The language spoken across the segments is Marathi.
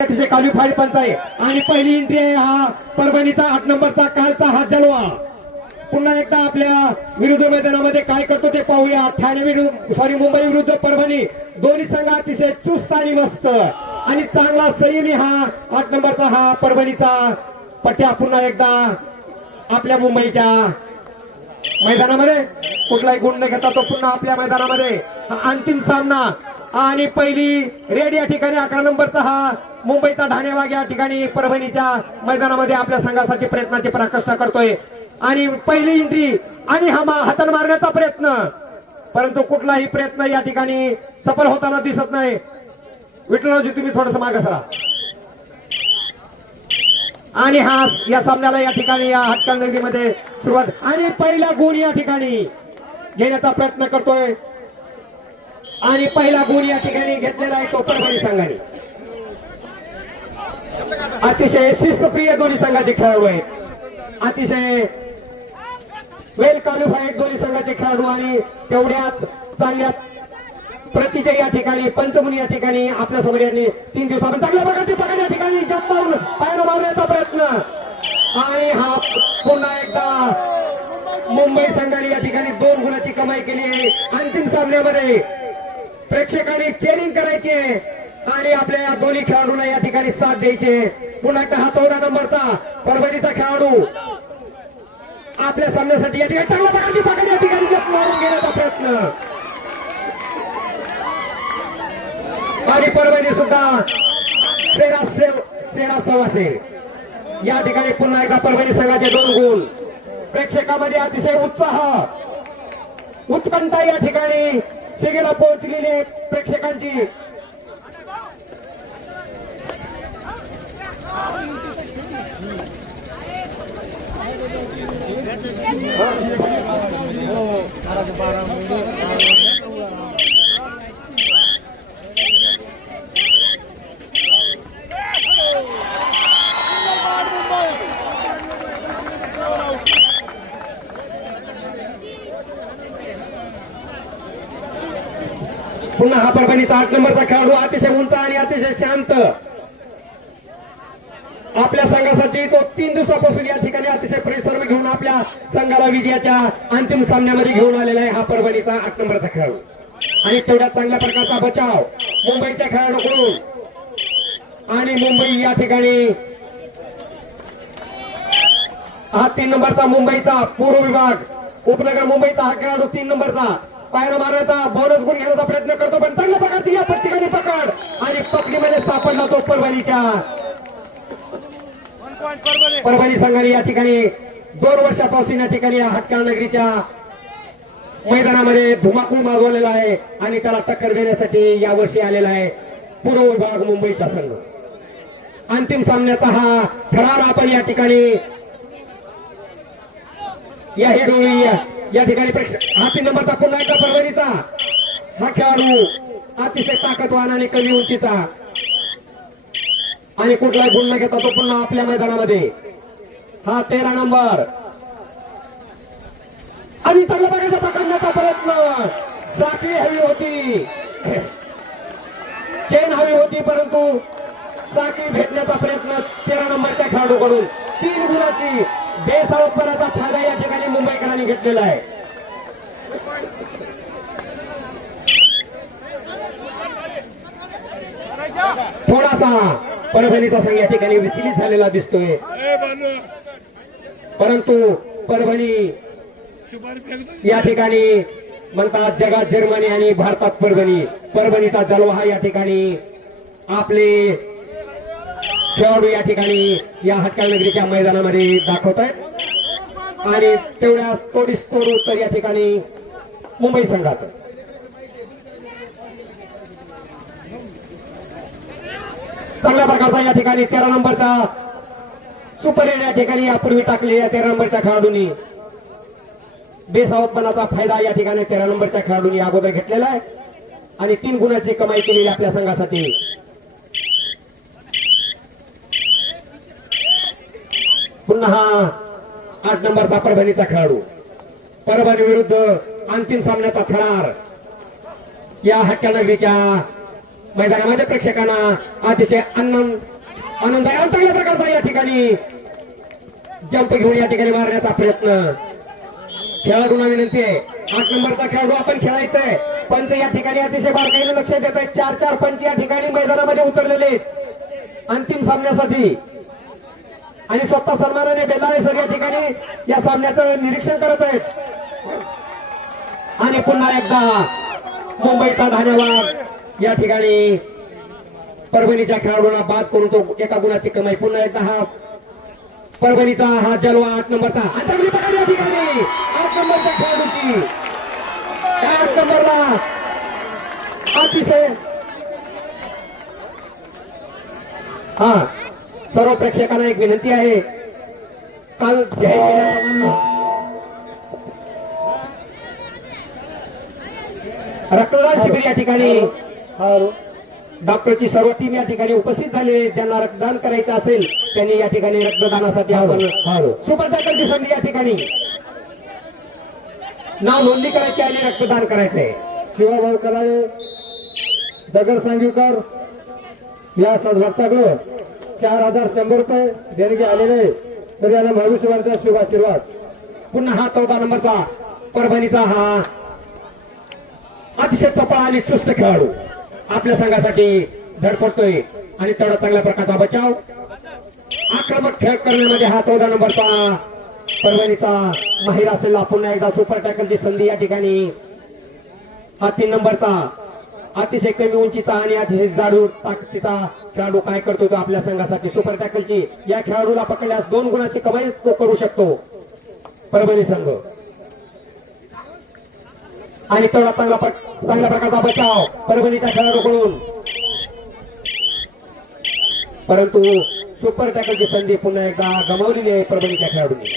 क्वालिफाईड पंच आहे आणि पहिली एंट्री आहे हा परभणीचा 8 नंबरचा कालचा हा जलवा. पुन्हा एकदा आपल्या विरुद्ध मैदानामध्ये काय करतो ते पाहूया. ठाणे विरुद्ध मुंबई विरुद्ध परभणी दोन्ही संघ अतिशय चुस्त आणि मस्त आणि चांगला संयमी हा 8 नंबरचा हा परभणीचा पट्ट्या पुन्हा एकदा आपल्या मुंबईच्या मैदानामध्ये कुठलाही गुण न घेता तो पुन्हा आपल्या मैदानामध्ये अंतिम सामना. आणि पहिली रेड या ठिकाणी 11 नंबरचा हा मुंबईचा ढाणेवाग या ठिकाणी परभणीच्या मैदानामध्ये आपल्या संघासाठी प्रयत्नाची प्रकाशना करतोय आणि पहिली एंट्री आणि हा हातान मारण्याचा प्रयत्न, परंतु कुठलाही प्रयत्न या ठिकाणी सफल होताना दिसत नाही. विठ्ठलरावजी तुम्ही थोडस मागे सरा. आणि हा या सामन्याला या ठिकाणी या हातकणंगलेमध्ये सुरुवात आणि पहिला गुण या ठिकाणी घेण्याचा प्रयत्न करतोय आणि पहिला गुण या ठिकाणी घेतलेला आहे तो परभणी संघाने. अतिशय शिस्तप्रिय दोन्ही संघाचे खेळाडू आहेत, अतिशय वेल क्वालिफाईड दोन्ही संघाचे खेळाडू आणि तेवढ्याच चांगल्या प्रतीच्या या ठिकाणी पंचमुनी या ठिकाणी आपल्या समोर यांनी 3 दिवसांनी चांगल्या प्रकारचे पकड या ठिकाणी जंप मारून पायानं मारण्याचा प्रयत्न आणि हा पुन्हा एकदा मुंबई संघाने या ठिकाणी 2 गुणाची कमाई केली आहे. अंतिम सामन्यामध्ये प्रेक्षकांनी चेअरिंग करायचे आणि आपल्या या दोन्ही खेळाडूंना या ठिकाणी साथ द्यायचे. पुन्हा एकदा हा 14 नंबरचा परभणीचा खेळाडू आपल्या सामन्यासाठी या ठिकाणी चांगल्या प्रकारची पकड या ठिकाणी जंप मारून घेण्याचा प्रयत्न आणि परभणी सुद्धा सेरा सवासे या ठिकाणी पुन्हा एकदा परभणी संघाचे 2 गुण. प्रेक्षकांमध्ये अतिशय उत्साह उत्कंठा या ठिकाणी शिगेला पोहोचलेले प्रेक्षकांची पुन्हा हा परभणीचा 8 नंबरचा खेळाडू अतिशय उंच आणि अतिशय शांत आपल्या संघासाठी तो 3 दिवसापासून या ठिकाणी अतिशय परिश्रम घेऊन आपल्या संघाला विजयाच्या अंतिम सामन्यामध्ये घेऊन आलेला आहे हा परभणीचा 8 नंबरचा खेळाडू. आणि तेवढ्या चांगल्या प्रकारचा बचाव मुंबईच्या खेळाडूकडून आणि मुंबई या ठिकाणी हा 3 नंबरचा मुंबईचा पूर्व विभाग उपनगर मुंबईचा हा खेळाडू 3 नंबरचा पायानं मारण्याचा बोनस गुण घेण्याचा प्रयत्न करतो, पण चांगल्या प्रकारची या ठिकाणी पकड आणि पकडीमध्ये सापडला तो परभणीच्या परभणी संघाने या ठिकाणी 2 वर्षापासून या ठिकाणी हातकणंगलेच्या मैदानामध्ये धुमाकूळ मागवलेला आहे आणि त्याला टक्कर देण्यासाठी यावर्षी आलेला आहे पूर्व विभाग मुंबईचा संघ. अंतिम सामन्याचा हा थरार आपण या ठिकाणी या डोळी या ठिकाणी हा 3 नंबरचा पुन्हा एकदा परभणीचा हा खेळाडू अतिशय ताकदवान आणि कमी उंचीचा आणि कुठलाही गुण न घेता तो पुन्हा आपल्या मैदानामध्ये हा 13 नंबर आणि चांगल्या प्रकारचा पकडण्याचा प्रयत्न. साखळी हवी होती, चेन हवी होती, परंतु साखळी भेटण्याचा प्रयत्न 13 नंबरच्या खेळाडूकडून 3 गुणाची बेसावधपणाचा फायदा या ठिकाणी मुंबईकरांनी घेतलेला आहे. थोडासा परभणीचा संघ या ठिकाणी विचलित झालेला दिसतोय, परंतु परभणी या ठिकाणी म्हणतात जगात जर्मनी आणि भारतात परभणीचा जलवा हा या ठिकाणी आपले खेळाडू या ठिकाणी या हातकणंगलेच्या मैदानामध्ये दाखवत आहेत आणि तेवढ्याच तोडीस तोड उत्तर या ठिकाणी मुंबई संघाचं. चांगल्या प्रकारचा या ठिकाणी 13 नंबरचा सुपर एड या ठिकाणी यापूर्वी टाकले या 13 नंबरच्या खेळाडूंनी बेसावधपणाचा फायदा या ठिकाणी 13 नंबरच्या खेळाडूंनी अगोदर घेतलेला आहे आणि 3 गुणाची कमाई केलेली आपल्या संघासाठी. पुन्हा हा 8 नंबरचा परभणीचा खेळाडू परभणी विरुद्ध अंतिम सामन्याचा थरार या हातकणंगलेच्या मैदानामध्ये प्रेक्षकांना अतिशय आनंददायक चांगल्या प्रकारचा या ठिकाणी जंप घेऊन या ठिकाणी मारण्याचा प्रयत्न. खेळाडूंना विनंती आहे, 8 नंबरचा खेळाडू आपण खेळायचंय. पंच या ठिकाणी अतिशय बारकाईने लक्ष देत आहेत. 4 पंच या ठिकाणी मैदानामध्ये उतरलेले आहेत अंतिम सामन्यासाठी आणि स्वतः सन्मानाने बेलाळे सर या ठिकाणी या सामन्याचं निरीक्षण करत आहेत. आणि पुन्हा एकदा मुंबईचा धन्यवाद या ठिकाणी परभणीच्या खेळाडूंना बाद करून तो एका गुणाची कमाई. पुन्हा एकदा हा परभणीचा हा जलवा 8 नंबरचा चांगली पकड या ठिकाणी 8 नंबरच्या खेळाडूची. 8 नंबरला अतिशय हा सर्व प्रेक्षकांना एक विनंती आहे, काल जाहीर रक्तदान शिबिर या ठिकाणी डॉक्टरची सर्व टीम या ठिकाणी उपस्थित झाली आहे. ज्यांना रक्तदान करायचं असेल त्यांनी या ठिकाणी रक्तदानासाठी आपण सुपर टॅकलची संधी या ठिकाणी नाव नोंदणी करायची आणि रक्तदान करायचंय. शिवाभाऊ कराळे, दगड सांगवीकर या सद्भक्ताकडे 4100 रुपये देणगी आलेले, तर याला भविष्यवाणीचा शुभ आशीर्वाद. पुन्हा हा 14 नंबरचा परभणीचा हा अतिशय चपळ आणि चुस्त खेळाडू आपल्या संघासाठी धडपडतोय आणि तेवढा चांगल्या प्रकारचा बचाव. आक्रमक खेळ करण्यामध्ये हा 14 नंबरचा परभणीचा माहीर असेल. पुन्हा एकदा सुपर टॅकलची संधी या ठिकाणी. हा 3 नंबरचा अतिशय कमी उंचीचा आणि अतिशय जाडू ताकदीचा खेळाडू काय करतो तो आपल्या संघासाठी सुपर टॅकलची. या खेळाडूला पकडल्यास 2 गुणाची कमाई तो करू शकतो परभणी संघ. आणि तेवढा चांगल्या प्रकारचा बचाव परभणीच्या खेळाडूकडून, परंतु सुपर टॅकलची संधी पुन्हा एकदा गमावलेली आहे परभणीच्या खेळाडूंनी.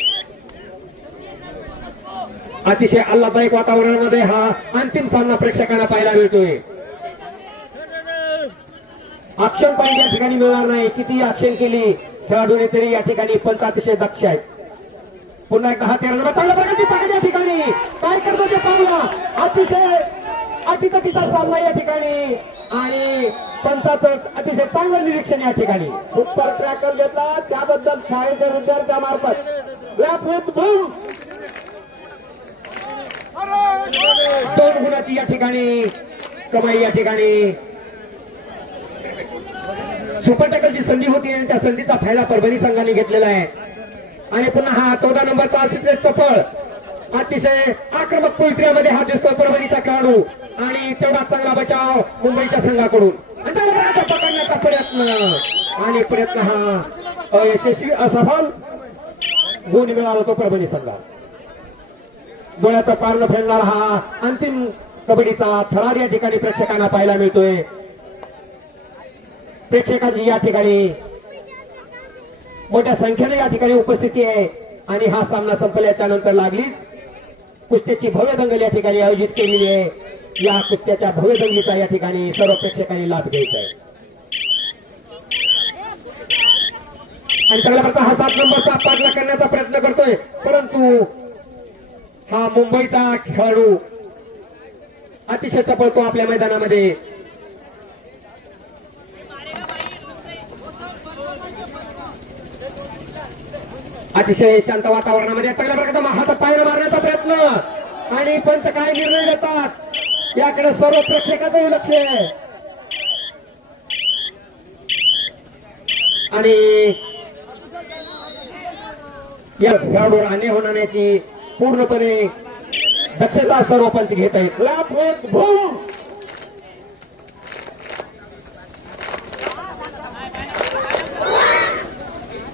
अतिशय आल्हाददायक वातावरणामध्ये हा अंतिम सामना प्रेक्षकांना पाहायला मिळतोय. ऍक्शन पॉईंट या ठिकाणी मिळणार नाही. किती ऍक्शन केली खेळाडूने तरी या ठिकाणी पंच अतिशय दक्ष आहेत. पुन्हा एकदा हा 13 नंबर चांगल्या प्रकारची पकड या ठिकाणी. काय करतो ते पाहूया. अतिशय अटीतटीचा सामना या ठिकाणी आणि पंचाचं अतिशय चांगलं निरीक्षण या ठिकाणी. सुपर ट्रॅकर घेतला त्याबद्दल शाळेच्या विद्यार्थ्यामार्फत 2 गुणाची या ठिकाणी कमाई या ठिकाणी. सुपर टॅकलची संधी होती आणि त्या संधीचा फायदा परभणी संघाने घेतलेला आहे. आणि पुन्हा हा 14 नंबरचा अतिशय चपळ अतिशय आक्रमक पुलत्र्यामध्ये हा दिसतो परभणीचा खेळाडू आणि तेवढा चांगला बचाव मुंबईच्या संघाकडून. पकडण्याचा प्रयत्न आणि प्रयत्न हा अयशस्वी असफल. गुण मिळाला तो परभणी संघात. डोळ्याचा पारण फेडणारा हा अंतिम कबड्डीचा थरार या ठिकाणी प्रेक्षकांना पाहायला मिळतोय. प्रेक्षकांची या ठिकाणी मोठ्या संख्येने या ठिकाणी उपस्थिती आहे आणि हा सामना संपल्याच्या नंतर लागलीच कुस्त्याची भव्य दंगल या ठिकाणी आयोजित केलेली आहे. या कुस्त्याच्या भव्य दंगलीचा या ठिकाणी सर्व प्रेक्षकांनी लाभ घ्यायचा आहे. आणि चांगल्या प्रकार हा 7 नंबरचा पाठला करण्याचा प्रयत्न करतोय, परंतु हा मुंबईचा खेळाडू अतिशय चपळतो आपल्या मैदानामध्ये. अतिशय शांत वातावरणामध्ये चांगल्या प्रकारचा हातात पायऱ्या मारण्याचा प्रयत्न आणि पंच काय निर्णय घेतात याकडे सर्व प्रेक्षकांचं लक्ष आहे. आणि या खेळाडूवर अन्याय होण्याची पूर्णपणे दक्षता सर्व पंच घेत आहेत.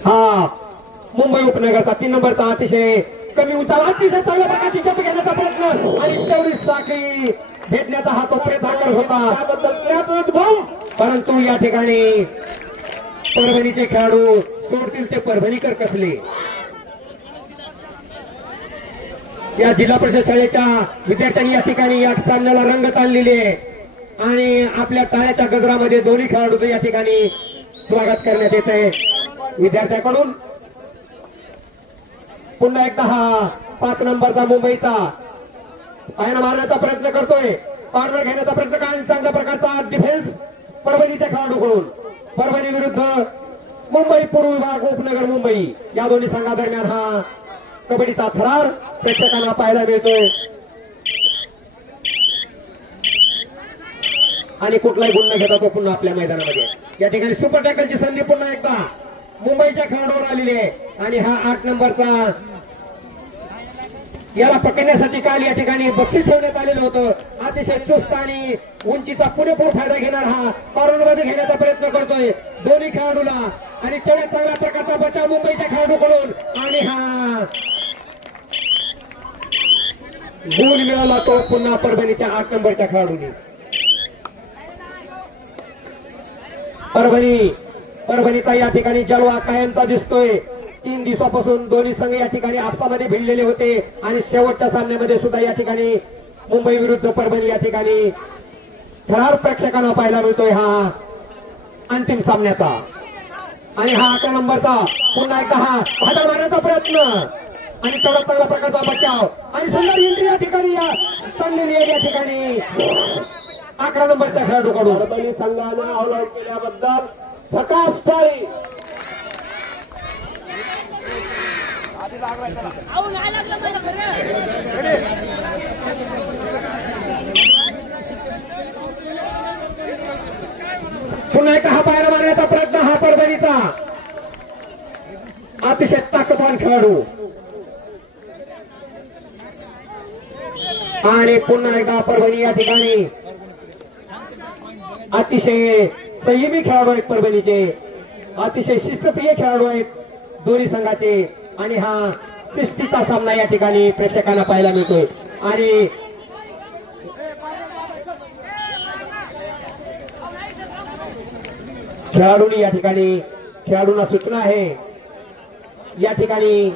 हा मुंबई उपनगरचा 3 नंबरचा अतिशय कमी उंचावर अतिशय चांगल्या प्रकारची जप घेण्याचा प्रयत्न आणि 24 साखळी भेटण्याचा हा तो प्रयत्न करत होता, परंतु या ठिकाणी परभणीचे खेळाडू सोडतील ते परभणीकर कसले. या जिल्हा परिषद शाळेच्या विद्यार्थ्यांनी या ठिकाणी या सामन्याला रंगत आणलेली आहे आणि आपल्या टाळ्याच्या गजरामध्ये दोन्ही खेळाडूंचं या ठिकाणी स्वागत करण्यात येत आहे विद्यार्थ्याकडून. पुन्हा एकदा हा 5 नंबरचा मुंबईचा पायना मारण्याचा प्रयत्न करतोय, कॉर्नर घेण्याचा प्रयत्न आणि चांगल्या प्रकारचा डिफेन्स परभणीच्या खेळाडूकडून परभणी विरुद्ध मुंबई पूर्व विभाग उपनगर मुंबई या दोन्ही संघादरम्यान हा कबड्डीचा थरार प्रेक्षकांना पाहायला मिळतोय आणि कुठलाही गुण न घेता तो पुन्हा आपल्या मैदानामध्ये या ठिकाणी सुपर टॅकलची संधी पुन्हा एकदा मुंबईच्या खेळाडूवर आलेली आहे आणि हा 8 नंबरचा याला पकडण्यासाठी काल या ठिकाणी बक्षीस ठेवण्यात आलेलं होतं अतिशय चुस्त आणि उंचीचा पुरेपूर फायदा घेणार हा पारोनमध्ये घेण्याचा प्रयत्न करतोय दोन्ही खेळाडूला आणि तेवढ्या चांगल्या प्रकारचा बचाव मुंबईच्या खेळाडूकडून आणि हा गुण मिळाला तो पुन्हा परभणीच्या 8 नंबरच्या खेळाडूंनी परभणीचा या ठिकाणी जलवा कायमचा दिसतोय 3 दिवसापासून दोन्ही संघ या ठिकाणी आपसामध्ये भिडलेले होते आणि शेवटच्या सामन्यामध्ये सुद्धा या ठिकाणी मुंबई विरुद्ध परभणी या ठिकाणी थरार प्रेक्षकांना पाहायला मिळतोय हा अंतिम सामन्याचा आणि हा 11 नंबरचा पुन्हा एकदा हा हाडा मारण्याचा प्रयत्न आणि तेवढा चांगल्या प्रकारचा बचाव आणि सुंदर एंट्री या ठिकाणी चाललेली आहे या ठिकाणी 11 नंबरच्या खेळाडूकडून परभणी संघानं ऑल आउट केल्याबद्दल झकास टाळी. पुन्हा एकदा हा पायरा मारण्याचा प्रयत्न हा परभणीचा अतिशय ताकदवान खेळाडू आणि पुन्हा एकदा परभणी या ठिकाणी अतिशय संयमी खेळाडू आहेत परभणीचे अतिशय शिस्तप्रिय खेळाडू आहेत दोन्ही संघाचे आणि हा शिस्तीचा सामना या ठिकाणी प्रेक्षकांना पाहायला मिळतोय आणि खेळाडूंनी या ठिकाणी खेळाडूंना सूचना आहे या ठिकाणी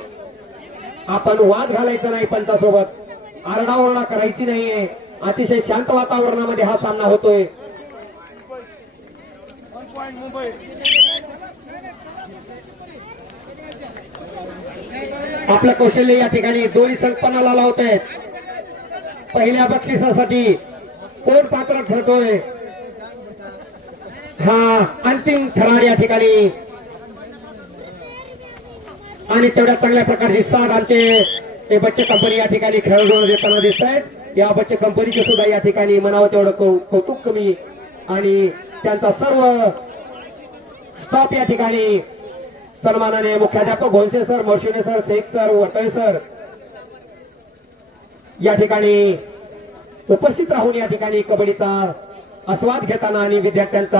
आपण वाद घालायचा नाही पंचासोबत आरडाओरडा करायची नाहीये अतिशय शांत वातावरणामध्ये हा सामना होतोय आपलं कौशल्य या ठिकाणी दोन्ही संघपणाला लावत आहेत पहिल्या बक्षिसासाठी कोण पात्र ठरतोय हा अंतिम थरार या ठिकाणी आणि तेवढ्या चांगल्या प्रकारची साथ आमचे हे बच्चे कंपनी या ठिकाणी खेळाडू देताना दिसत आहेत या बच्चे कंपनीचे सुद्धा या ठिकाणी म्हणावं तेवढं कौतुक कमी आणि त्यांचा सर्व स्टाफ या ठिकाणी सन्मानाने मुख्याध्यापक Ghonse sir Morshine sir Shaikh sir Watle sir या ठिकाणी उपस्थित राहून या ठिकाणी कबड्डीचा आस्वाद घेताना आणि विद्यार्थ्यांचा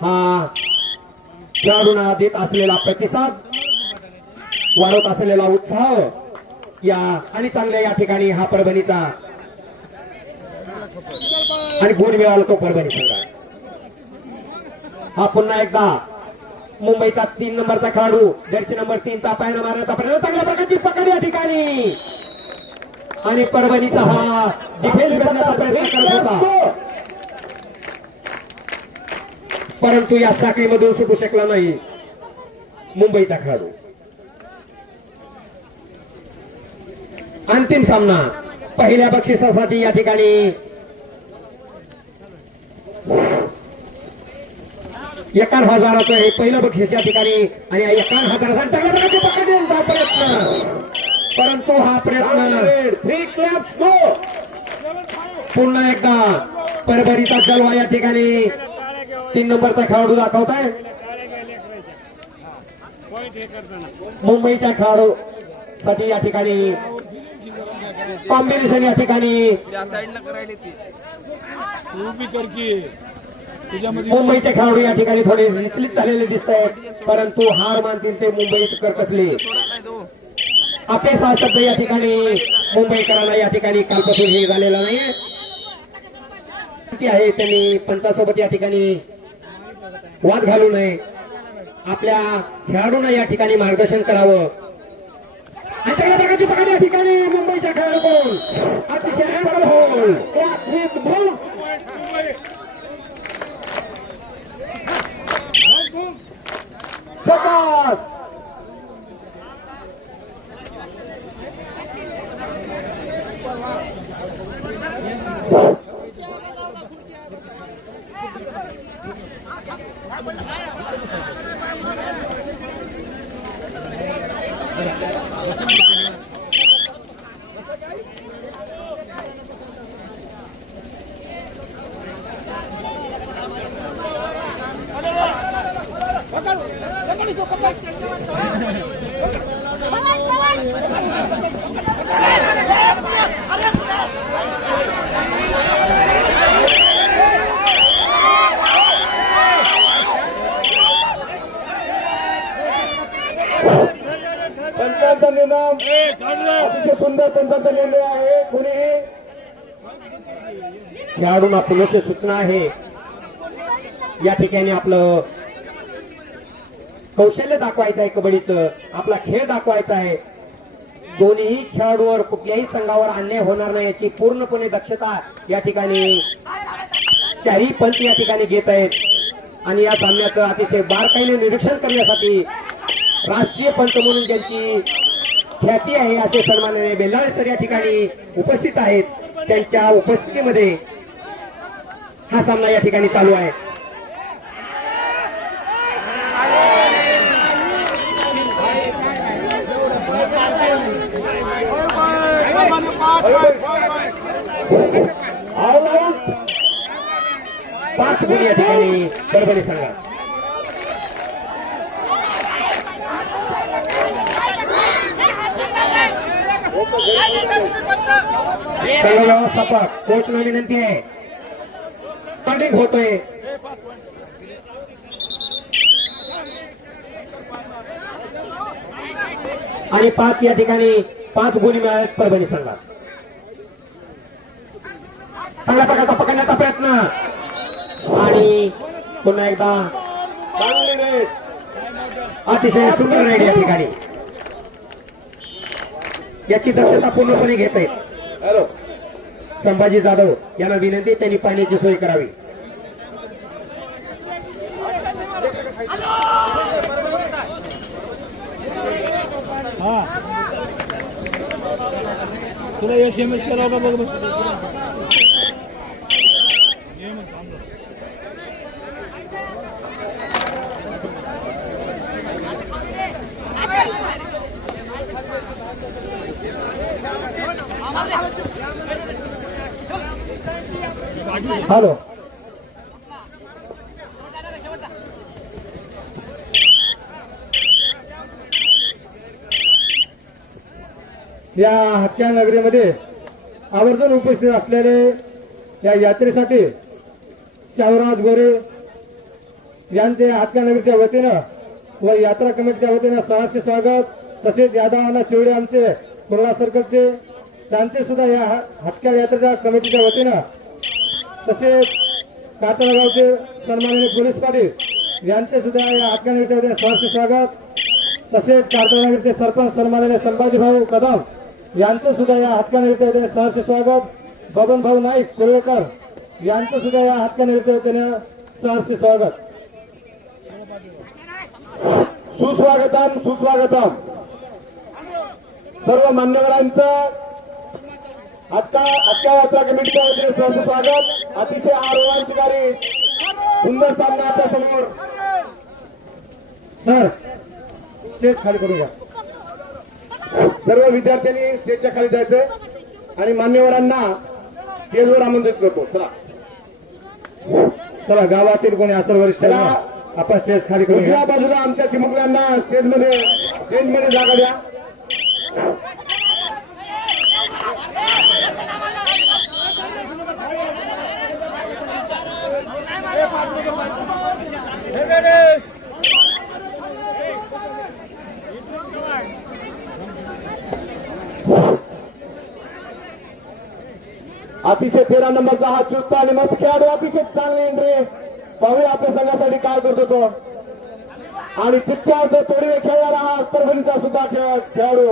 हा खेळाडूंना देत असलेला प्रतिसाद वाढवत असलेला उत्साह या आणि चांगल्या या ठिकाणी हा परभणीचा आणि गुण मिळाला तो परभणी संघ हा पुन्हा एकदा मुंबईचा 3 नंबरचा खेळाडू जर्सी नंबर 3 चा पायरा मारण्याचा प्रयत्न चांगल्या प्रकारची पकड या ठिकाणी आणि परभणीचा हा डिफेन्स करण्याचा प्रयत्न करत होता परंतु या साखळीमधून सुटू शकला नाही मुंबईचा खेळाडू अंतिम सामना पहिल्या बक्षिसासाठी या ठिकाणी 51,000चं हे पहिलं बक्षीस या ठिकाणी आणि 51,000 चांगल्या प्रकारचे पकडण्याचा प्रयत्न परंतु हा प्रयत्न पुन्हा एकदा परभणीचा जलवा या ठिकाणी 3 नंबरचा खेळाडू दाखवत आहे मुंबईच्या खेळाडू साठी या ठिकाणी कॉम्बिनेशन या ठिकाणी मुंबईचे खेळाडू या ठिकाणी थोडे विचलित झालेले दिसत आहेत परंतु हार मानतील ते मुंबईत करकसले आपले 6 शब्द या ठिकाणी मुंबईकरांना या ठिकाणी कालपासून हे झालेला नाहीये आहे त्यांनी पंचासोबत या ठिकाणी वाद घालू नये आपल्या खेळाडूंना या ठिकाणी मार्गदर्शन करावं आणि त्या प्रकारची पकड या ठिकाणी मुंबईच्या खेळाडूकडून अतिशय पंचांचा नियम अतिशय सुंदर पंचांचा निर्णय आहे. कोणीही खेळाडूंना पुनश्च सूचना आहे, या ठिकाणी आपलं कौशल्य दाखवायचं आहे, कबड्डीचं आपला खेळ दाखवायचा आहे. दोन्ही खेळाडूवर कुठल्याही संघावर अन्याय होणार नाही याची पूर्णपणे दक्षता या ठिकाणी चारही पंच या ठिकाणी घेत आहेत. आणि या सामन्याचं अतिशय बारकाईने निरीक्षण करण्यासाठी राष्ट्रीय पंच म्हणून ज्यांची ख्याती आहे असे सन्माननीय बेल्लाळे सर या ठिकाणी उपस्थित आहेत. त्यांच्या उपस्थितीमध्ये हा सामना या ठिकाणी चालू आहे. ऑल आउट 5 गुण या ठिकाणी परभणी संघात. सर्व व्यवस्थापक कोचला विनंती आहे, स्टार्टिंग होतोय. आणि 5 या ठिकाणी 5 गुण मिळाले परभणी संघात. चांगल्या प्रकारचा पकडण्याचा प्रयत्न आणि पुन्हा एकदा चांगली रेस. अतिशय सुंदर राईड या ठिकाणी. याची दक्षता पूर्णपणे घेत आहेत हॅलो संभाजी जाधव यांना विनंती, त्यांनी पाण्याची सोय करावी. तुला SMS करावं का बघ. हॅलो या हक्क्या नगरीमध्ये आवर्जून उपस्थित असलेले या यात्रेसाठी शाहराज गोरे यांचे हक्क्या नगरीच्या वतीनं व यात्रा कमिटीच्या वतीनं सहर्ष स्वागत. तसेच यादवाला चिवडे आमचे कुर्ला सर्कलचे त्यांचे सुद्धा या हक्क्या यात्रेच्या कमिटीच्या वतीनं, तसेच कातळगावचे सन्माननीय पोलीस पाटील यांचे सुद्धा या हक्क्या नगरीच्या वतीनं सहर्ष स्वागत. तसेच कातळनगरचे सरपंच सन्माननीय संभाजीभाऊ कदम यांचं सुद्धा या हक्कानिमित्त सहर्ष स्वागत. बबन भाऊ नाईक कुर्लेकर यांचं सुद्धा या हक्कानिमित्त सहर्ष स्वागत. सुस्वागतम सुस्वागतम. सर्व मान्यवरांचं आता यात्रा कमिटीच्या वतीने सहर्ष स्वागत. अतिशय रोमांचकारी सुंदर सामना आपल्या समोर. सर स्टेज खाली करून घ्या. सर्व विद्यार्थ्यांनी स्टेजच्या खाली जायचं आणि मान्यवरांना स्टेजवर आमंत्रित करतो. चला चला गावातील कोणी असेल वरिष्ठ आपण स्टेज खाली करून उजव्या घ्या. बाजूला आमच्या चिमुकल्यांना स्टेजमध्ये जागा द्या. अतिशय 13 नंबरचा हा चुस्त आणि मस्त खेळाडू, अतिशय चांगली एंट्री. पाहूया आपल्या संघासाठी काय करतो तो. आणि तितक्याच तोडीने खेळणारा हा परभणीचा सुद्धा खेळाडू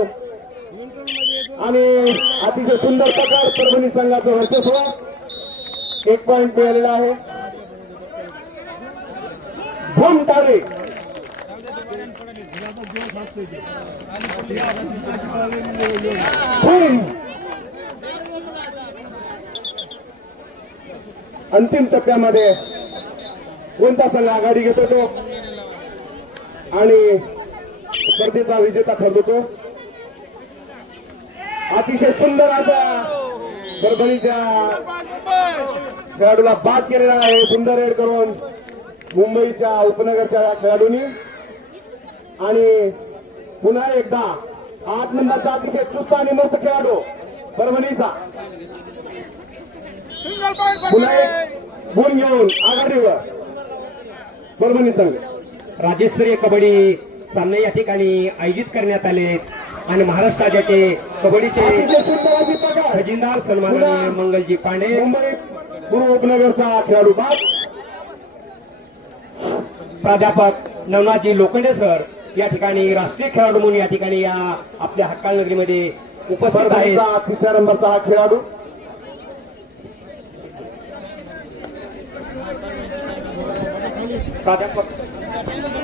आणि अतिशय सुंदर प्रकार परभणी संघाचं वर्चस्व. 1 पॉइंट मिळालेला आहे. धूम तारे अंतिम टप्प्यामध्ये कोणता संघ आघाडी घेतो तो आणि स्पर्धेचा विजेता ठरतो तो. अतिशय सुंदर असा परभणीच्या खेळाडूला बाद केलेला आहे. सुंदर रेड करून मुंबईच्या उपनगरच्या खेळाडूंनी. आणि पुन्हा एकदा 8 नंबरचा अतिशय चुस्त आणि मस्त खेळाडू परभणीचा पुन्हा एक गुण घेऊन आघाडीवर परभणी संघ. राज्यस्तरीय कबड्डी सामने या ठिकाणी आयोजित करण्यात आले आणि महाराष्ट्र राज्याचे कबड्डीचे अतिशय सुंदर अशी पकड. खजिनदार सन्माननीय मंगलजी पांडे, मुंबई गुरु उपनगरचा खेळाडू बाद. प्राध्यापक नवनाथजी लोखंडे सर या ठिकाणी राष्ट्रीय खेळाडू म्हणून या ठिकाणी या आपल्या हक्काळ नगरीमध्ये उपस्थित आहेत. परभणीचा 3ऱ्या नंबरचा हा खेळाडू.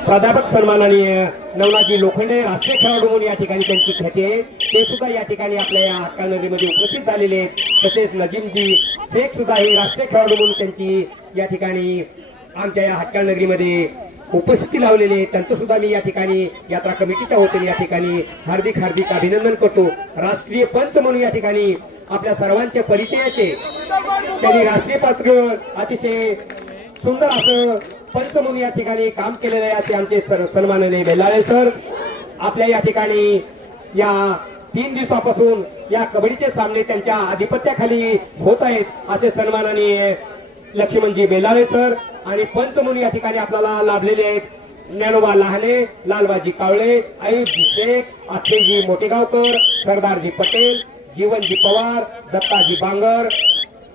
प्राध्यापक सन्माननीय नवनाथजी लोखंडे राष्ट्रीय खेळाडू म्हणून या ठिकाणी त्यांची ख्याती आहे. ते सुद्धा या ठिकाणी आपल्या या हक्काळ नगरीमध्ये उपस्थित झालेले आहेत. तसेच नजीमजी शेख सुद्धा हे राष्ट्रीय खेळाडू म्हणून त्यांची या ठिकाणी आमच्या या हक्काळ नगरीमध्ये उपस्थिती लावलेली आहे. त्यांचं सुद्धा मी या ठिकाणी यात्रा कमिटीच्या वतीने या ठिकाणी हार्दिक हार्दिक अभिनंदन करतो. राष्ट्रीय पंच म्हणून या ठिकाणी आपल्या सर्वांच्या परिचयाचे त्यांनी राष्ट्रीय पातळीवर अतिशय सुंदर असं पंच म्हणून या ठिकाणी काम केलेलं आहे. असे आमचे सन्माननीय बेलाळे सर आपल्या या ठिकाणी या 3 दिवसापासून या कबड्डीचे सामने त्यांच्या आधिपत्याखाली होत आहेत. असे सन्माननीय लक्ष्मणजी बेलाळे सर आणि पंच म्हणून या ठिकाणी आपल्याला लाभलेले आहेत. ज्ञानोबा लहाने, लालबाजी कावळे, आयुषजी शेख, अक्षयजी मोठेगावकर, सरदारजी पटेल, जीवनजी पवार, दत्ताजी बांगर,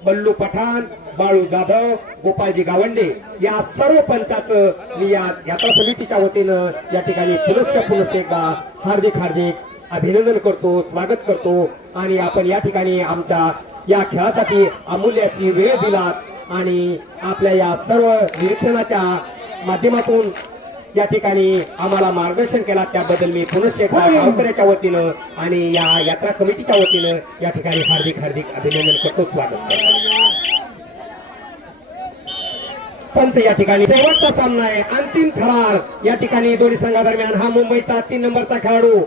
बल्लू पठाण, बाळू जाधव, गोपाळजी गावंडे या सर्व पंचाचं मी या यात्रा समितीच्या वतीनं या ठिकाणी पुनश्च एकदा हार्दिक हार्दिक अभिनंदन करतो, स्वागत करतो. आणि आपण या ठिकाणी आमच्या या खेळासाठी अमूल्य अशी वेळ दिलात आणि आपल्या या सर्व निरीक्षणाच्या माध्यमातून या ठिकाणी आम्हाला मार्गदर्शन केला त्याबद्दल मी पुनश्च एकदा गावकऱ्याच्या वतीनं आणि या यात्रा कमिटीच्या वतीनं या ठिकाणी हार्दिक हार्दिक अभिनंदन करतो, स्वागत करतो. पंच या ठिकाणी शेवटचा सामना आहे, अंतिम थरार या ठिकाणी दोन्ही संघादरम्यान. हा मुंबईचा 3 नंबरचा खेळाडू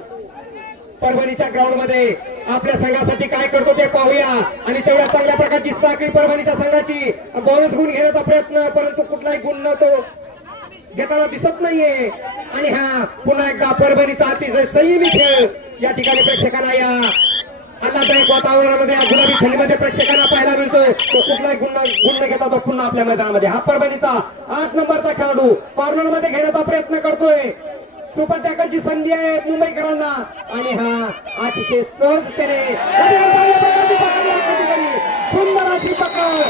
परभणीच्या ग्राउंड मध्ये आपल्या संघासाठी काय करतो ते पाहूया. आणि तेवढ्या चांगल्या प्रकारची साखळी परभणीच्या संघाची बोनस गुण घेण्याचा प्रयत्न, परंतु कुठलाही गुण न तो घेताना दिसत नाहीये. आणि हा पुन्हा एकदा परभणीचा अतिशय संयमी खेळ या ठिकाणी प्रेक्षकांना या आल्हाददायक वातावरणामध्ये गुलाबी थंडीमध्ये प्रेक्षकांना पाहायला मिळतोय. तो कुठलाही गुण न घेता तो पुन्हा आपल्या मैदानामध्ये हा परभणीचा 8 नंबरचा खेळाडू कॉर्नर मध्ये घेण्याचा प्रयत्न करतोय. सुपर टॅकलची संधी आहे मुंबईकरांना आणि हा अतिशय सहजतेने सुंदर अशी पकड.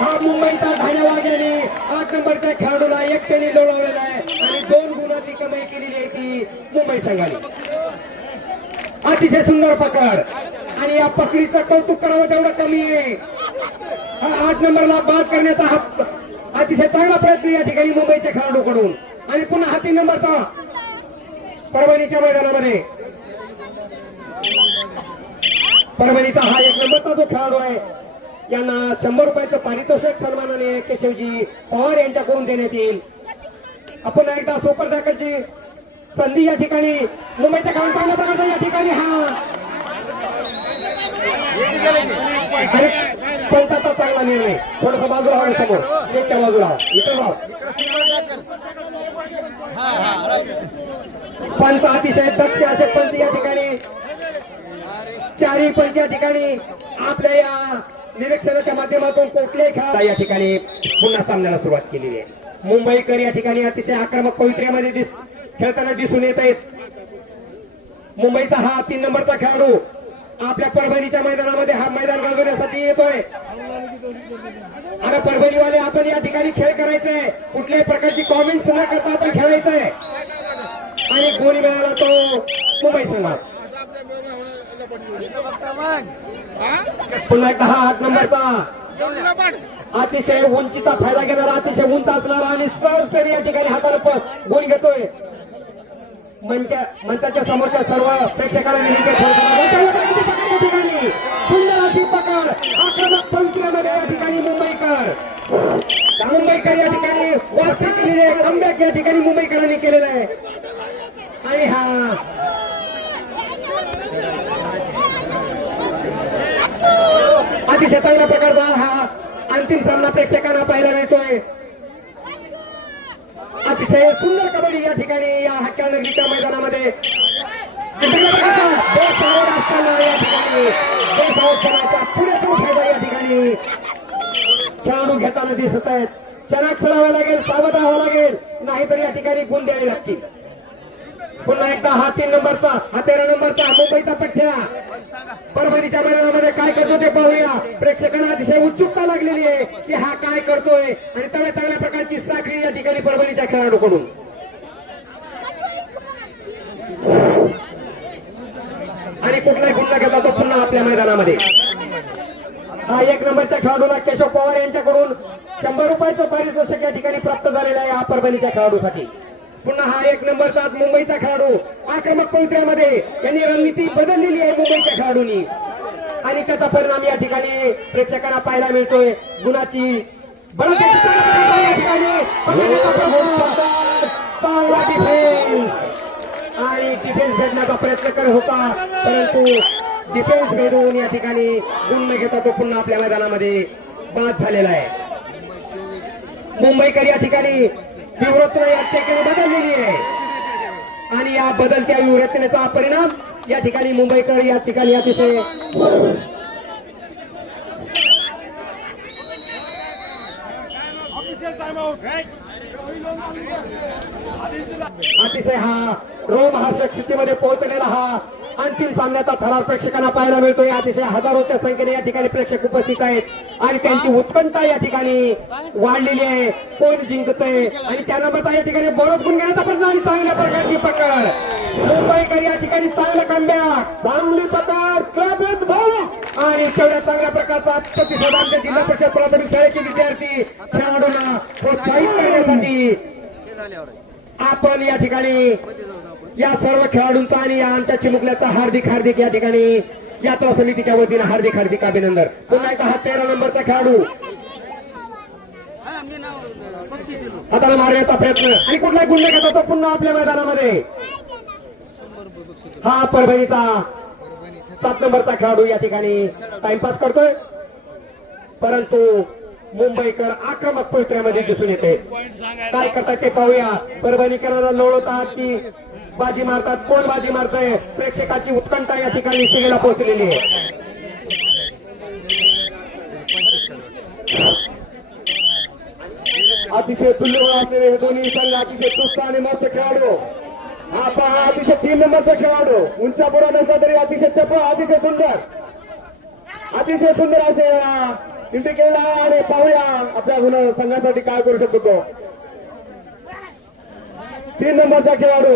हा मुंबईचा धाण्या वाजल्याने 8 नंबरच्या खेळाडूला एकट्याने लोळवलेला आहे आणि 2 गुणाची कमाई केलेली आहे ती मुंबई संघाने. अतिशय सुंदर पकड आणि या पकडीचं कौतुक करावं तेवढं कमी आहे. हा 8 नंबरला बाद करण्याचा हा अतिशय चांगला प्रयत्न या ठिकाणी मुंबईच्या खेळाडूकडून. आणि पुन्हा हा 3 नंबरचा परभणीच्या मैदानामध्ये परभणीचा हा 1 नंबरचा जो खेळाडू आहे यांना 100 रुपयाचं पारितोषिक सन्मानाने केशवजी पवार यांच्याकडून देण्यात येईल. आपण एकदा सुपर टॅकलची संधी या ठिकाणी मुंबईच्या खेळाडू चांगल्या प्रकारचा या ठिकाणी हा पंचाचा चांगला निर्णय. थोडस बाजूला हवं समोर एकच्या बाजूला इथं राव पंच अतिशय दक्ष असे पंच या ठिकाणी 4ही पंच या ठिकाणी आपल्या या निरीक्षणाच्या माध्यमातून कुठल्याही खेळाला या ठिकाणी पुन्हा सामन्याला सुरुवात केलेली आहे. मुंबईकर या ठिकाणी अतिशय आक्रमक पवित्र्यामध्ये खेळताना दिसून येत आहेत. मुंबईचा हा 3 नंबरचा खेळाडू आपल्या परभणीच्या मैदानामध्ये हा मैदान गाजवण्यासाठी येतोय. आणि परभणीवाले आपण या ठिकाणी खेळ करायचंय, कुठल्याही प्रकारची कॉमेंट्स न करता आपण खेळायचंय. आणि गोळी मिळाला तो मुंबई संघात. पुन्हा एकदा हा 8 नंबरचा अतिशय उंचीचा फायदा घेणारा, अतिशय उंच असणारा आणि सहजतेने या ठिकाणी हाताला गोल घेतोय. मंचाच्या समोरच्या सर्व प्रेक्षकांना विनंती ठिकाणी सुंदर अशी पकड आक्रमक पवित्र्यामध्ये या ठिकाणी मुंबईकर या ठिकाणी वापसी केलेली आहे. कमबॅक या ठिकाणी मुंबईकरांनी केलेलं आहे. आणि हा अतिशय चांगल्या प्रकारचा हा अंतिम सामना प्रेक्षकांना पाहायला मिळतोय. अतिशय सुंदर कबड्डी या ठिकाणी या हक्का नगरीच्या मैदानामध्ये देश आवड असताना या ठिकाणी देश आवडपणाचा पुरेपूर फायदा या ठिकाणी खेळाडू घेताना दिसत आहेत. चनाक सरावा लागेल, सावध राहावं लागेल, नाहीतर या ठिकाणी गुण द्यावे लागतील. पुन्हा एकदा हा 3 नंबरचा, हा 13 नंबरचा मुंबईचा पठ्ठ्या परभणीच्या मैदानामध्ये काय करतो ते पाहूया. प्रेक्षकांना अतिशय उत्सुकता लागलेली आहे की हा काय करतोय आणि त्यामुळे चांगल्या प्रकारची साखळी या ठिकाणी परभणीच्या खेळाडूकडून. आणि कुठलाही गुण घेता तो पुन्हा आपल्या मैदानामध्ये. हा 1 नंबरच्या खेळाडूला केशव पवार यांच्याकडून 100 रुपयाचं पारितोषिक या ठिकाणी प्राप्त झालेलं आहे. हा परभणीच्या खेळाडूसाठी. पुन्हा हा 1 नंबरचा मुंबईचा खेळाडू आक्रमक पवित्र्यामध्ये यांनी रणनीती बदललेली आहे मुंबईच्या खेळाडूंनी आणि त्याचा परिणाम या ठिकाणी प्रेक्षकांना पाहायला मिळतोय. गुणाची बळकटी या ठिकाणी चांगला डिफेन्स आणि डिफेन्स भेटण्याचा प्रयत्न करत होता, परंतु डिफेन्स भेदून या ठिकाणी गुण न घेता तो पुन्हा आपल्या मैदानामध्ये बाद झालेला आहे. मुंबईकर या ठिकाणी व्यूहरचना या ठिकाणी बदललेली आहे आणि या बदलत्या व्यूहरचनेचा परिणाम या ठिकाणी मुंबईकर या ठिकाणी अतिशय हा रोमहर्षक स्थितीमध्ये पोहोचलेला हा अंतिम सामन्याचा थरार प्रेक्षकांना पाहायला मिळतोय. अतिशय हजारोच्या संख्येने या ठिकाणी प्रेक्षक उपस्थित आहेत आणि त्यांची उत्कंठा या ठिकाणी वाढलेली आहे. कोण जिंकतंय आणि त्या नंबरचा या ठिकाणी बरोच गुण घेण्याचा प्रयत्न आणि चांगल्या प्रकारची पकड मुंबईकर या ठिकाणी चांगलं कमबॅक, चांगली पकड, क्लबेत भाऊ आणि तेवढ्या चांगल्या प्रकारचा प्रतिसाद आमच्या जिल्हा परिषद प्राथमिक शाळेचे विद्यार्थी खेळाडूंना प्रोत्साहित करण्यासाठी आपण या ठिकाणी या सर्व खेळाडूंचा आणि या आमच्या चिमुकल्याचा हार्दिक हार्दिक या ठिकाणी यात्रा समितीच्या वतीने हार्दिक हार्दिक अभिनंदन. पुन्हा एकदा हा 13 नंबरचा खेळाडू हाताला मारण्याचा प्रयत्न आणि कुठलाही गुण न घेता तो पुन्हा आपल्या मैदानामध्ये. हा परभणीचा 7 नंबरचा खेळाडू या ठिकाणी टाइमपास करतोय, परंतु मुंबईकर आक्रमक पवित्र्यामध्ये दिसून येते. काय करतात ते पाहूया. परभणीकरांना लोळवतात की बाजी मारतात, कोण बाजी मारतंय. प्रेक्षकाची उत्कंठा या ठिकाणी शिगेला पोहोचलेली आहे. अतिशय तुल्यबळ असलेले हे दोन्ही संघ अतिशय चुस्त आणि मस्त खेळाडू. हा पहा अतिशय 3 नंबरचा खेळाडू उंचा पुरा नसला तरी अतिशय चपळ, अतिशय सुंदर असे इंटी केलेला आहे आणि पाहूया आपल्या संघासाठी काय करू शकतो तो. 3 नंबरचा खेळाडू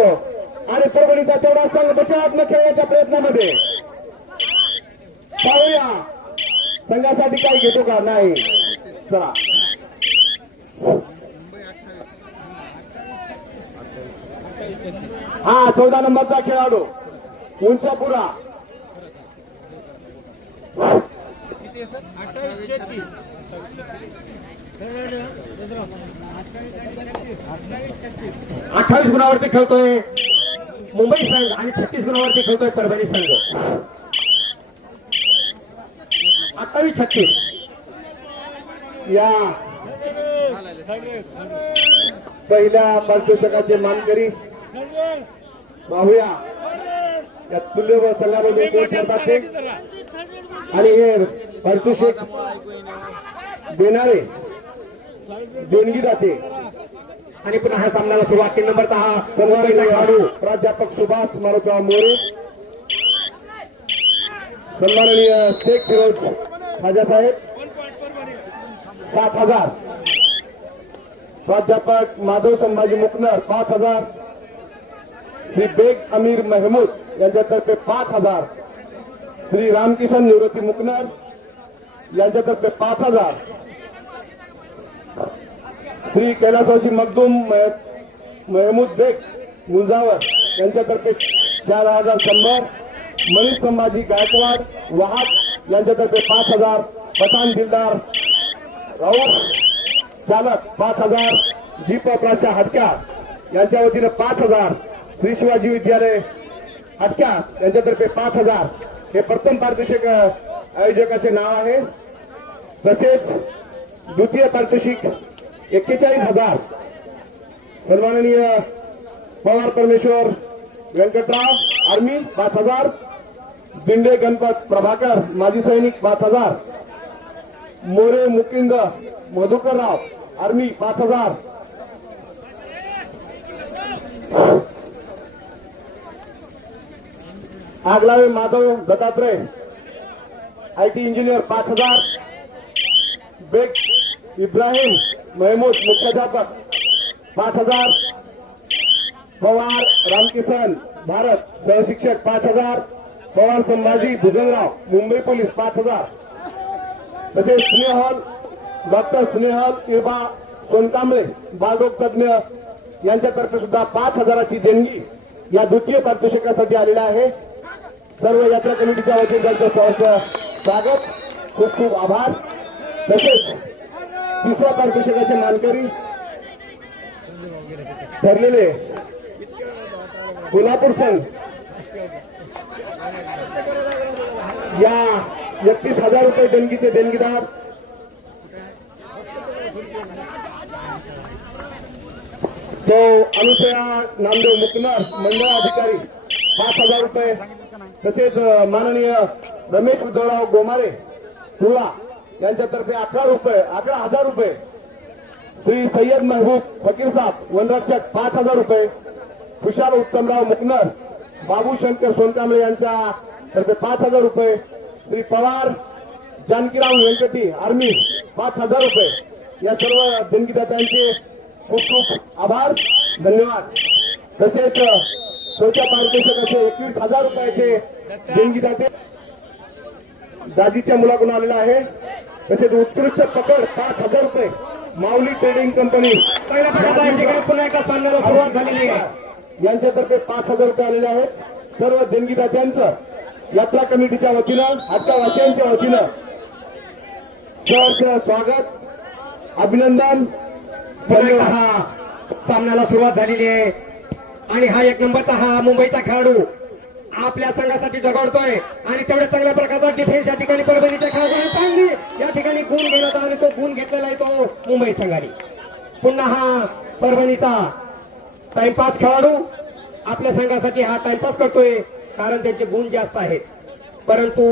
आणि परभणीचा तेवढा संघ बचावात्मक खेळण्याच्या प्रयत्नामध्ये. पाहूया संघासाठी काय घेतो का नाही. चला हा 14 नंबरचा खेळाडू उंचापुरा 28 गुणावरती खेळतोय मुंबई संघ आणि 36 गुणावरती खेळतोय परभणी संघ. 28-36 या पहिल्या पारितोषिकाचे मानकरी. पाहूया या तुल्यबळ संघामध्ये कोण ठरतात ते आणि हे पारितोषिक देणारे देणगी जाते. आणि पुन्हा ह्या सामन्याला सुरुवात 3 नंबरचा हा मुंबईचा खेळाडू प्राध्यापक सुभाष मारुतराव मोरे, सन्माननीय शेख फिरोज खाजा साहेब 7,000, प्राध्यापक माधव संभाजी मुकनर 5,000, श्री बेग अमीर महमूद यांच्यातर्फे 5,000, श्री रामकिशन निवृत्ती मुकनर यांच्यातर्फे 5,000, श्री कैलासवासी मखदूम महमूद बेग मुंजावर यांच्यातर्फे 4,100, मनीष संभाजी गायकवाड वाहक यांच्यातर्फे 5,000, पठाण दिलदार राऊत चालक 5,000, जीप प्राशा हटक्या यांच्या वतीनं 5,000, श्री शिवाजी विद्यालय हटक्या यांच्यातर्फे 5,000. हे प्रथम पारितोषिक आयोजकाचे नाव आहे तसेच द्वितीय पारितोषिक 41,000 सन्माननीय पवार परमेश्वर व्यंकटराव आर्मी 5,000, बिंडे गणपत प्रभाकर माजी सैनिक 5,000, More Mukind Madhukarrao army 5,000, Aglave Madhav Dattatray IT engineer 5,000, Baig Ibrahim Mahmood मुख्याध्यापक 5,000, पवार रामकिसन भारत सहशिक्षक 5,000, पवार संभाजी भुजंगराव मुंबई पोलीस 5,000, तसेच स्नेहल डॉक्टर स्नेहल इबा सोनकांबळे बालरोग तज्ञ यांच्यातर्फे सुद्धा 5,000ची देणगी या द्वितीय पारितोषिकासाठी आलेला आहे. सर्व यात्रा कमिटीच्या वतीने त्यांचं सहर्ष स्वागत, खूप खूप आभार. तसेच तिसऱ्या पारितोषिकाचे मानकरी ठरलेले कोल्हापूर संघ या 31,000 रुपये देणगीचे देणगीदार सौ अनुसया नामदेव मुकनर मंडळ अधिकारी 5,000 रुपये. तसेच माननीय रमेश उद्धवराव गोमारे तुळा यांच्यातर्फे 11,000 रुपये. श्री सय्यद महबूब फकीर साहेब वनरक्षक 5,000 रुपये. खुशाल उत्तमराव मुकनर बाबू शंकर सोनकांबळे यांच्या तर्फे 5,000 रुपये. श्री पवार जानकीराव व्यंकटी आर्मी 5,000 रुपये. या सर्व देणगीदात्यांचे खूप खूप आभार, धन्यवाद. तसेच चौथ्या पारितोषिकाचे 21,000 रुपयाचे देणगीदाते दाजीच्या मुलाकडून आलेला आहे. तसेच उत्कृष्ट पकड 5,000 रुपये माऊली ट्रेडिंग कंपनी पहिल्या प्रकारचा या ठिकाणी पुन्हा एकदा सामन्याला सुरुवात झालेली आहे. यांच्यातर्फे 5,000 रुपये आलेले आहेत. सर्व देणगीदात्यांचं यात्रा कमिटीच्या वतीनं हक्कावासियांच्या वतीनं सहर्ष स्वागत, अभिनंदन, पुन्हा एकदा धन्यवाद. हा सामन्याला सुरुवात झालेली आहे आणि हा 1 नंबरचा हा मुंबईचा खेळाडू आपल्या संघासाठी झगडतोय आणि तेवढ्या चांगल्या प्रकारचा डिफेन्स या ठिकाणी परभणीच्या खेळाडूने चांगली या ठिकाणी गुण घेण्यात आणि तो गुण घेतलेला आहे तो मुंबई संघाने. पुन्हा हा परभणीचा टाइमपास खेळाडू आपल्या संघासाठी हा टाइमपास करतोय कारण त्यांचे गुण जास्त आहेत, परंतु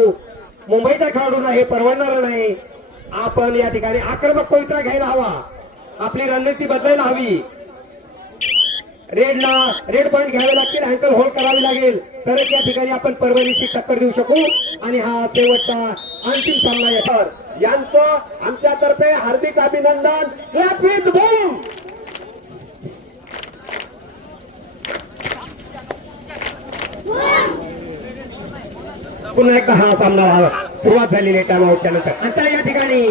मुंबईच्या खेळाडूंना हे परवडणार नाही. आपण या ठिकाणी आक्रमक पवित्रा घ्यायला हवा, आपली रणनीती बदलायला हवी. रेड पॉईंट घ्यावे लागतील, अँकल होल्ड करावी लागेल तरच या ठिकाणी आपण परभणीशी टक्कर देऊ शकू आणि हा शेवटचा अंतिम सामना येतात. यांचं आमच्यातर्फे हार्दिक अभिनंदन. Clap with boom. पुन्हा एकदा हा सामना सुरुवात झालेली आहे टाइम आउटच्या नंतर. आता या ठिकाणी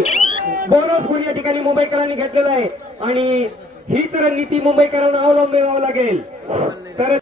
बोनस गुण या ठिकाणी मुंबईकरांनी घेतलेला आहे आणि हीच रणनीती मुंबईकरांना अवलंबावी लागेल तर